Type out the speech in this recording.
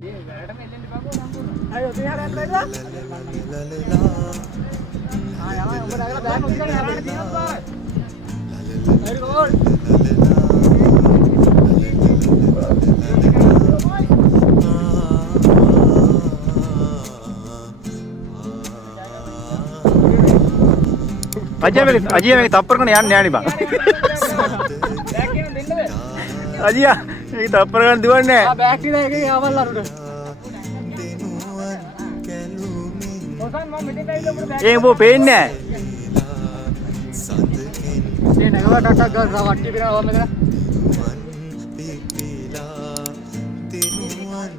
Ayo sini ada yang lain lah. Ah, yang lain udah ada dan udah ada di sini apa? Ayo gol. අජිය මේක තප්පරකන යන්නේ යන්නේ බං. අජියා මේක තප්පරකන දුවන්නේ නැහැ. ආ බෑක් ටික එකේ ආවල් අරුට. ඔසන් මම මෙතෙන් ඇවිල්ලා උඹට බෑක්. ඒක බෝ පේන්නේ නැහැ. මේ නගව ටටක් ගාලා වට්ටි පිරනවා මෙතන.